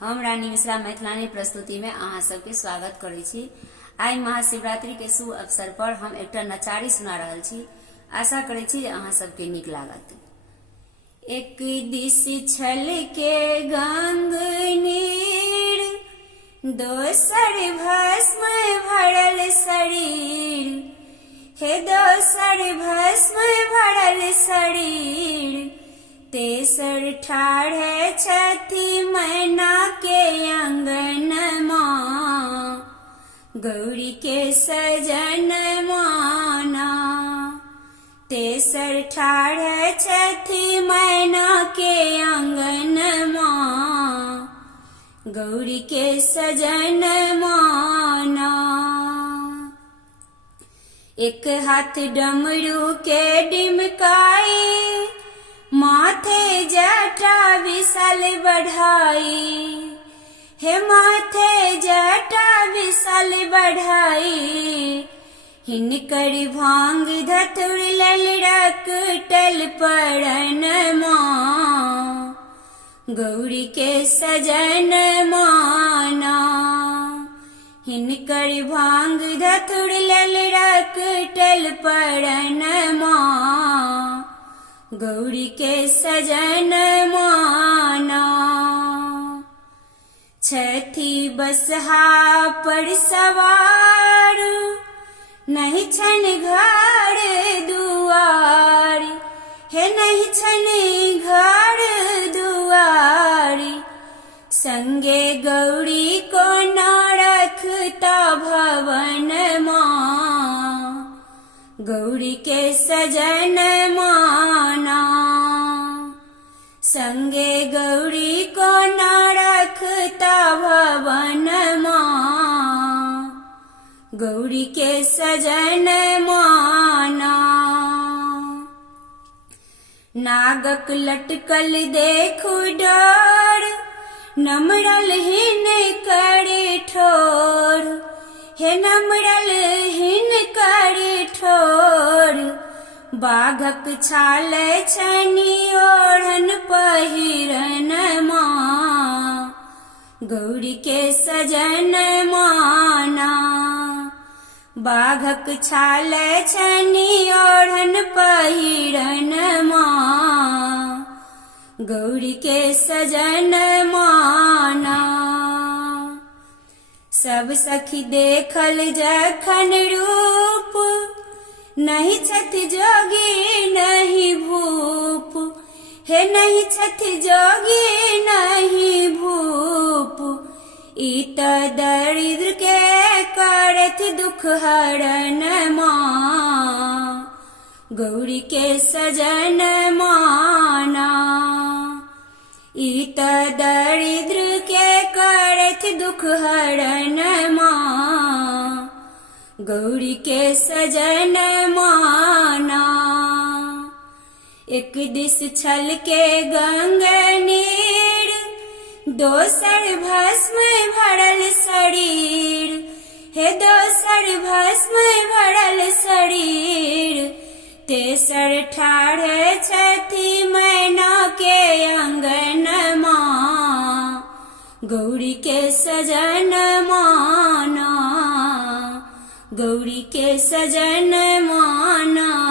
हम रानी मिश्रा मैथिलानी प्रस्तुति में अहाँ सबके स्वागत करै छी। आई महाशिवरात्रि के शुभ अवसर पर हम एकटा नचारी सुना रहल छी। आशा करै छी जे अहाँ सबके नीक लागत। एक दिस छल के गंग नीर, दोसर भस्म भरल शरीर, हे दोसर भस्म भरल शरीर, तेसर ठाढ़ छथि मैना के अंगन माँ, गौरी के सजन माना। तेसर ठाढ़ छथि मैना के अंगन माँ, गौरी के सजन माना। एक हाथ डमरू के डिमकाई, माथे जटा विशाल बढ़ाई, हे माथे जटा विशाल बढ़ाई। हिनकर भांग धतुर ललरक टल पड़न माँ, गौरी के सजन माना। हिनकर भांग धतुर ललरक टल पड़न माँ, गौरी के सजन माना। छथि बसहा पर सवार, नहीं छन घर दुआर, हे नहीं छन घर दुआर। संगे गौरी को न रखता भवन माँ, गौरी के सजन माना। संगे गौरी को न रखता भवन माँ, गौरी के सजन माना। नागक लटकल देखु डोर, नमरल हिन करे ठोर, हे नमरल हिन करे ठोर। बाघक छाल छनि ओढ़न पहिरन माँ, गौरी के सजन माना। बाघक छाल छनि ओढ़न पहिरन माँ, गौरी के सजन माना। सब सखी देखल जखन रूप, नहीं छथि जोगी नहीं भूप, हे नहीं छथि जोगी नहीं भूप। ई त दरिद्र के करथ दुख हरण माँ, गौरी के सजन माना। ई त दरिद्र के करथ दुख हरण माँ, गौरी के सजन माना। एक दिस छल के गंग नीर, दोसर भस्म भरल शरीर, हे दोसर भस्म भरल शरीर। तेसर ठाढ़ छथि मैना के अंगन माँ, गौरी के सजन माना, गौरी के सजन माना।